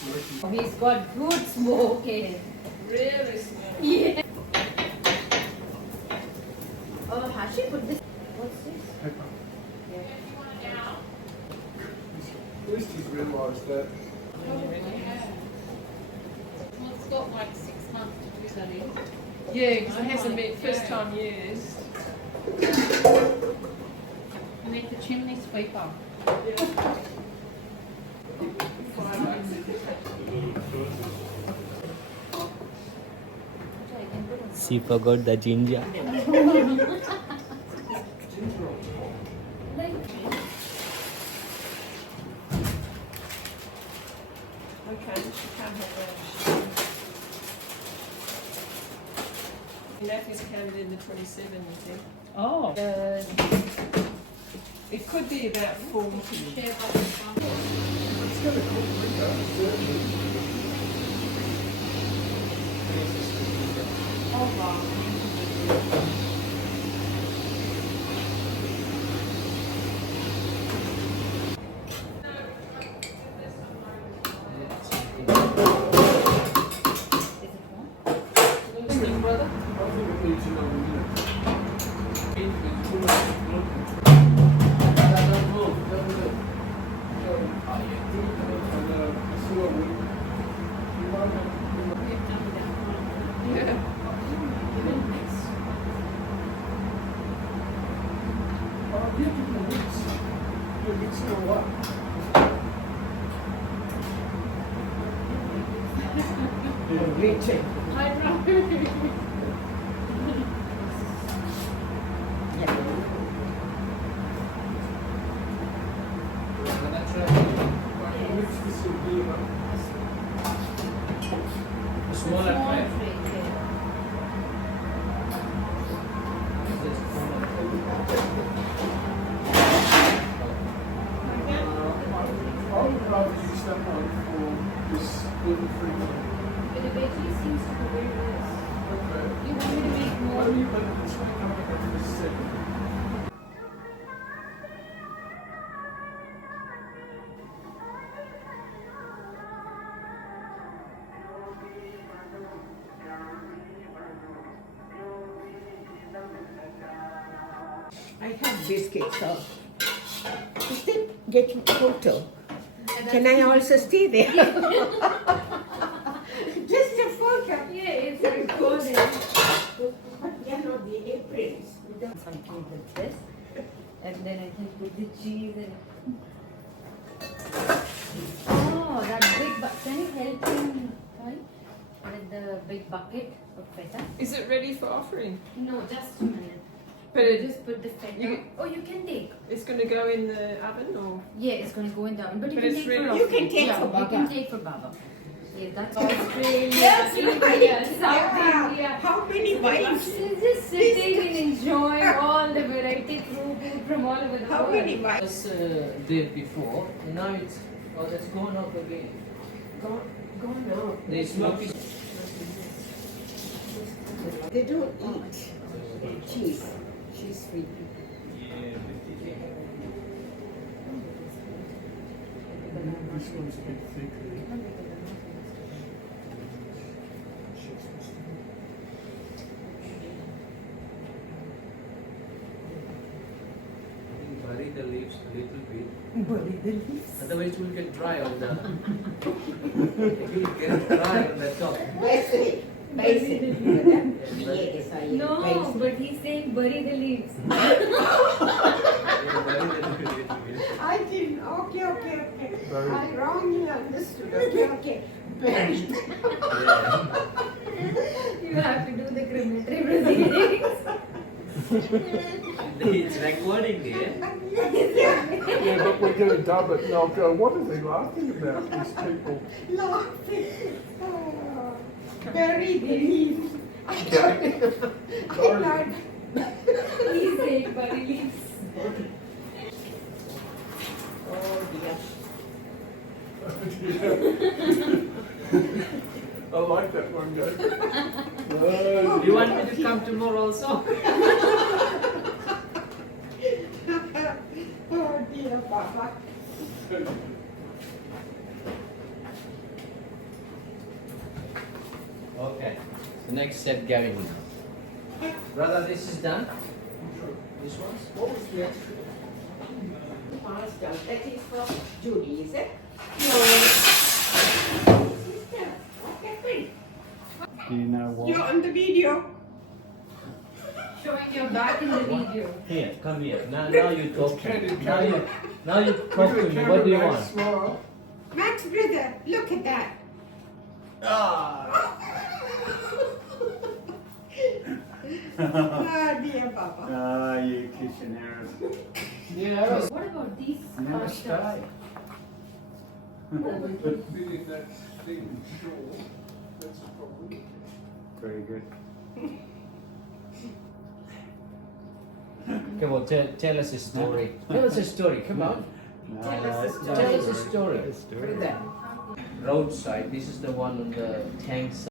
smoky. He's got good smoke in. Really smoky. Yeah. Oh, has she put this? What's this? Pepper. Yeah. At least he's realised that. Well, it's got like 6 months to do study. Yeah, because it hasn't been first time used. You need the chimney sweeper. She forgot the ginger. Okay, she can't have that. Matthew's counted in the 27, you think? Oh. It could be about 40. Share by the farm. It's going to cook quicker, certainly. Oh, wow. Brother? I think it needs another minute. Yeah. I know. Smaller tray. I would rather use that one for this gluten-free one. But the veggie seems to be very nice. Okay. You want me to make more? Maybe, but it's going to come back to the second. I have biscuits, so is it getting photo? Can I also stay there? Just a photo. Yeah, it's recorded. But they are not the aprons. Something like this. And then I can put the cheese and. Oh, that big bucket. Can you help him, right? With the big bucket of feta? Is it ready for offering? No, just a minute. But You it, just put the feta. you- Oh, you can take. it's going to go in the oven or? Yeah, it's going to go in the oven, but you But can it's take ready. for You can offering. take Yeah, for you Baba. can take for Baba. Yeah, that's Australia, Yes, India, right. South Yeah. India. How many wives? She's just sitting and enjoying all the variety food from all over the How world. many wives? Was there before. Now it's it's gone up again. Gone now. They smoke it. They don't eat cheese. She's free. This one's a bit thicker. Bury the leaves a little bit. Bury the leaves. Otherwise, it will get dry on the. It will get dry on the top. Basic. No, but he's saying bury the leaves. Bury the leaves. I didn't. Okay. Bury. I wrongly understood. Okay. Buried. You have to do the crematory proceedings. It's recording there. Yeah, but we're going to dub it and I'll go, what are they laughing about, these people? Laughing. Oh, bury the leaves. I thought. He's saying bury leaves. Oh dear. I like that one, guys. You want me to come tomorrow also? Oh dear, Papa. The next step going now. Brother, this is done. This one's. What was the extra? Master, that is for Judy, is it? No. Sister, okay, fine. Do you know what? You're on the video. Showing your back in the video. Here, come here. Now you talk to me. Candid Now you talk to me. What do you want? Smile. Max, brother, look at that. Ah. Ah, dear Papa. Ah, you kitchen errors. Yeah. What about these Never pastas? stay. Being that thing short, that's a problem. Very good. Come on, tell us a story. Tell us a story. Come on. No, Tell us a it's story. Tell us a story. It's a story. Brother. Roadside. This is the one on the tank side.